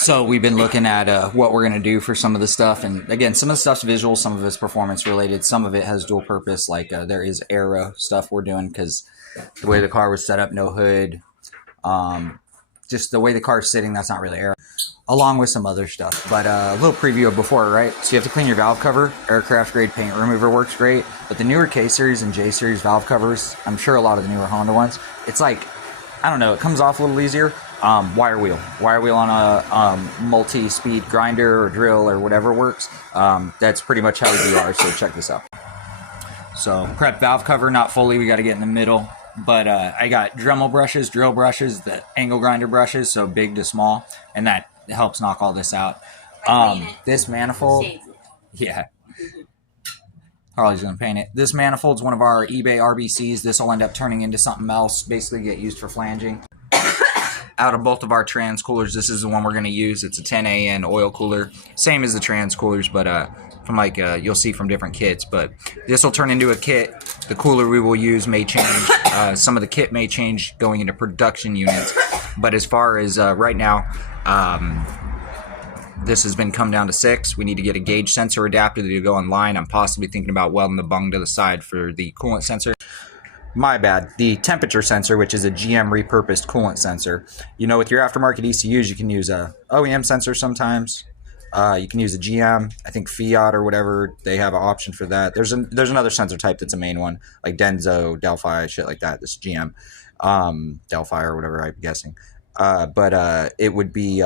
So we've been looking at what we're going to do for some of the stuff, and again, some of the stuff's visual, some of it's performance related, some of it has dual purpose. Like there is aero stuff we're doing because the way the car was set up, no hood, just the way the car's sitting, that's not really aero. Along with some other stuff, but a little preview of before, right? So you have to clean your valve cover. Aircraft grade paint remover works great, but the newer K series and J series valve covers, I'm sure a lot of the newer Honda ones, it's like, I don't know, it comes off a little easier. Wire wheel on a multi-speed grinder or drill or whatever works. That's pretty much how we do ours. So check this out. So prep valve cover, not fully. We got to get in the middle. But I got Dremel brushes, drill brushes, the angle grinder brushes, so big to small, and that helps knock all this out. This manifold, yeah. Harley's gonna paint it. This manifold's one of our eBay RBCs. This will end up turning into something else, basically get used for flanging. Out of both of our trans coolers, this is the one we're going to use. It's a 10AN oil cooler, same as the trans coolers, but from like you'll see from different kits. But this will turn into a kit. The cooler we will use may change. Some of the kit may change going into production units. But as far as right now, this has been come down to 6. We need to get a gauge sensor adapter to go online. I'm possibly thinking about welding the bung to the side for the coolant sensor. My bad. The temperature sensor, which is a GM repurposed coolant sensor. You know, with your aftermarket ECUs, you can use a OEM sensor sometimes. You can use a GM. I think Fiat or whatever, they have an option for that. There's another sensor type that's a main one, like Denso, Delphi, shit like that. This GM, Delphi or whatever, I'm guessing. But it would be,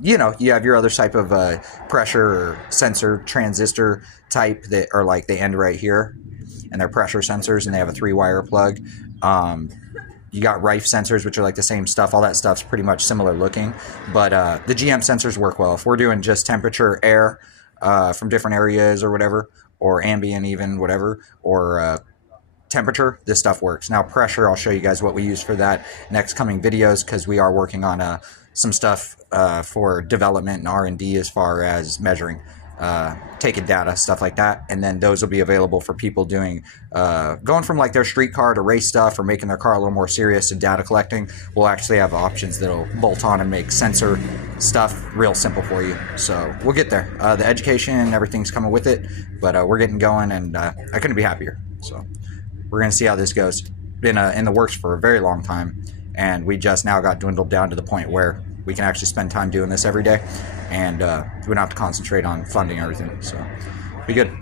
you know, you have your other type of pressure or sensor transistor type that are like they end right here. And they're pressure sensors, and they have a 3-wire plug. You got Rife sensors, which are like the same stuff. All that stuff's pretty much similar looking. But the GM sensors work well. If we're doing just temperature, air from different areas or whatever, or ambient even, whatever, or temperature, this stuff works. Now pressure, I'll show you guys what we use for that next coming videos, because we are working on some stuff for development and R&D as far as measuring. Taking data, stuff like that, and then those will be available for people doing going from like their street car to race stuff, or making their car a little more serious to data collecting. We'll actually have options that'll bolt on and make sensor stuff real simple for you. So we'll get there. The education and everything's coming with it, but we're getting going, and I couldn't be happier. So we're gonna see how this goes. Been in the works for a very long time, and we just now got dwindled down to the point where we can actually spend time doing this every day, and we don't have to concentrate on funding everything, so be good.